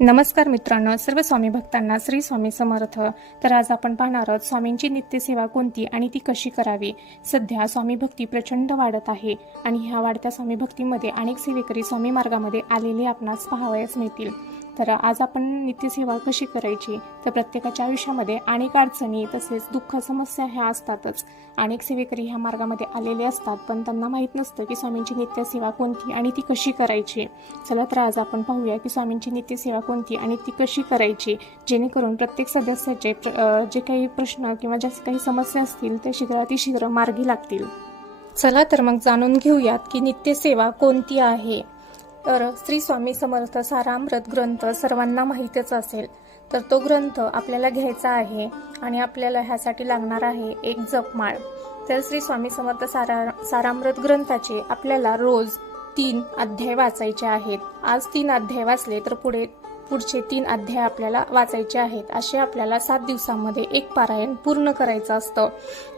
नमस्कार मित्रांनो, सर्व स्वामी भक्तांना श्री स्वामी समर्थ। तर आज आपण पाहणार आहोत स्वामींची नित्यसेवा कोणती आणि ती कशी करावी। सध्या स्वामी भक्ती प्रचंड वाढत आहे आणि ह्या वाढत्या स्वामी भक्तीमध्ये अनेक सेवेकरी स्वामी मार्गामध्ये आलेले आपणास पाहावयास मिळतील। तर आज आपण नित्यसेवा कशी करायची, तर प्रत्येकाच्या आयुष्यामध्ये अनेक अडचणी तसेच दुःख समस्या ह्या असतातच। अनेक सेवेकरी ह्या मार्गामध्ये आलेले असतात, पण त्यांना माहीत नसतं की स्वामींची नित्यसेवा कोणती आणि ती कशी करायची। चला तर आज आपण पाहूया की स्वामींची नित्यसेवा कोणती आणि ती कशी करायची, जेणेकरून प्रत्येक सदस्याचे जे काही प्रश्न किंवा ज्या काही समस्या असतील ते शीघ्र मार्गी लागतील। चला तर मग जाणून घेऊयात की नित्यसेवा कोणती आहे। तर श्री स्वामी समर्थ सारामृत ग्रंथ सर्वांना माहीतच असेल, तर तो ग्रंथ आपल्याला घ्यायचा आहे आणि आपल्याला ह्यासाठी लागणार आहे एक जपमाळ। तर श्री स्वामी समर्थ सारामृत ग्रंथाचे आपल्याला रोज 3 अध्याय वाचायचे आहेत। आज 3 अध्याय वाचले तर पुढचे 3 अध्याय आपल्याला वाचायचे आहेत। असे आपल्याला 7 दिवसांमध्ये एक पारायण पूर्ण करायचं असतं।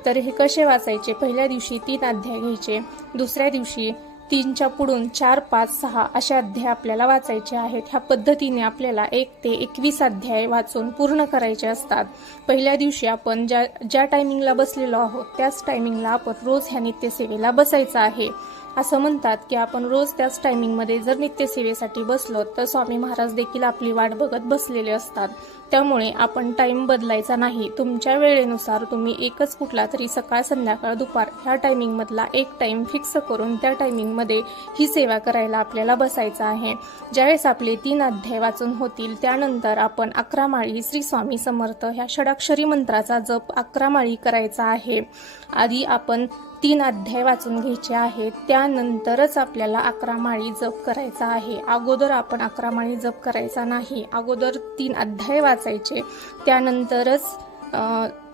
तर हे कसे वाचायचे, पहिल्या दिवशी 3 अध्याय घ्यायचे, दुसऱ्या दिवशी 3च्या पुढून 4, 5, 6 असे अध्याय आपल्याला वाचायचे आहेत। ह्या पद्धतीने आपल्याला 1 ते 21 अध्याय वाचून पूर्ण करायचे असतात। पहिल्या दिवशी आपण ज्या टायमिंगला बसलेलो आहोत त्याच टायमिंगला आपण रोज ह्या नित्यसेवेला बसायचं आहे। असं म्हणतात की आपण रोज त्याच टायमिंगमध्ये जर नित्यसेवेसाठी बसलो तर स्वामी महाराज देखील आपली वाट बघत बसलेले असतात। त्यामुळे आपण टाइम बदलायचा नाही। तुमच्या वेळेनुसार तुम्ही एकच कुठला तरी सकाळ, संध्याकाळ, दुपार ह्या टायमिंग मधला एक टाइम फिक्स करून त्या टायमिंग मध्ये ही सेवा करायला आपल्याला बसायचं आहे। ज्यावेळेस आपले 3 अध्याय वाचून होतील त्यानंतर आपण 11 माळी श्री स्वामी समर्थ ह्या षडाक्षरी मंत्राचा जप 11 माळी करायचा आहे। आधी आपण 3 अध्याय वाचून घ्यायचे आहेत, त्यानंतरच आपल्याला 11 माळी जप करायचा आहे। अगोदर आपण 11 माळी जप करायचा नाही, अगोदर 3 अध्याय वाचायचे त्यानंतरच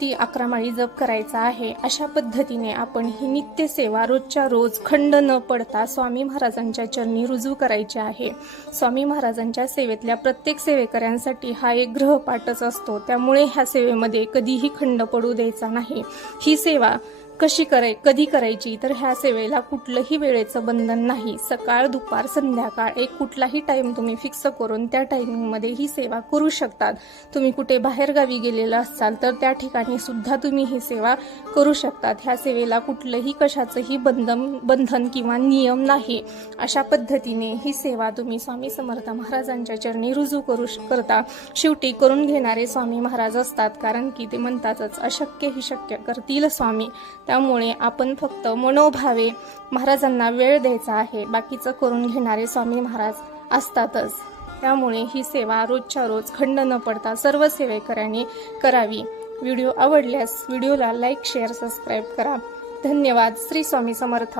ती 11 माळी जप करायचा आहे। अशा पद्धतीने आपण ही नित्यसेवा रोजच्या रोज खंड न पडता स्वामी महाराजांच्या चरणी रुजू करायची आहे। स्वामी महाराजांच्या सेवेतल्या प्रत्येक सेवेकऱ्यांसाठी हा एक गृहपाठच असतो, त्यामुळे ह्या सेवेमध्ये कधीही खंड पडू द्यायचा नाही। ही सेवा कधी करायची, तर ह्या सेवेला कुठलंही वेळेचं बंधन नाही। सकाळ, दुपार, संध्याकाळ एक कुठलाही टाइम तुम्ही फिक्स करून त्या टायमिंगमध्ये ही सेवा करू शकतात। तुम्ही कुठे बाहेर गावी गेलेला असाल तर त्या ठिकाणी सुद्धा तुम्ही ही सेवा करू शकतात। ह्या सेवेला कुठलंही कशाचंही बंधन किंवा नियम नाही। अशा पद्धतीने ही सेवा तुम्ही स्वामी समर्थ महाराजांच्या चरणी रुजू करता। शेवटी करून घेणारे स्वामी महाराज असतात, कारण की ते म्हणतातच अशक्य ही शक्य करतील स्वामी। त्यामुळे आपण फक्त मनोभावे महाराजांना वेळ द्यायचा आहे, बाकीचं करून घेणारे स्वामी महाराज असतातच। त्यामुळे ही सेवा रोजच्या रोज खंड न पडता सर्व सेवेकऱ्यांनी करावी। व्हिडिओ आवडल्यास व्हिडिओला लाईक, शेअर, सबस्क्राईब करा। धन्यवाद। श्री स्वामी समर्थ।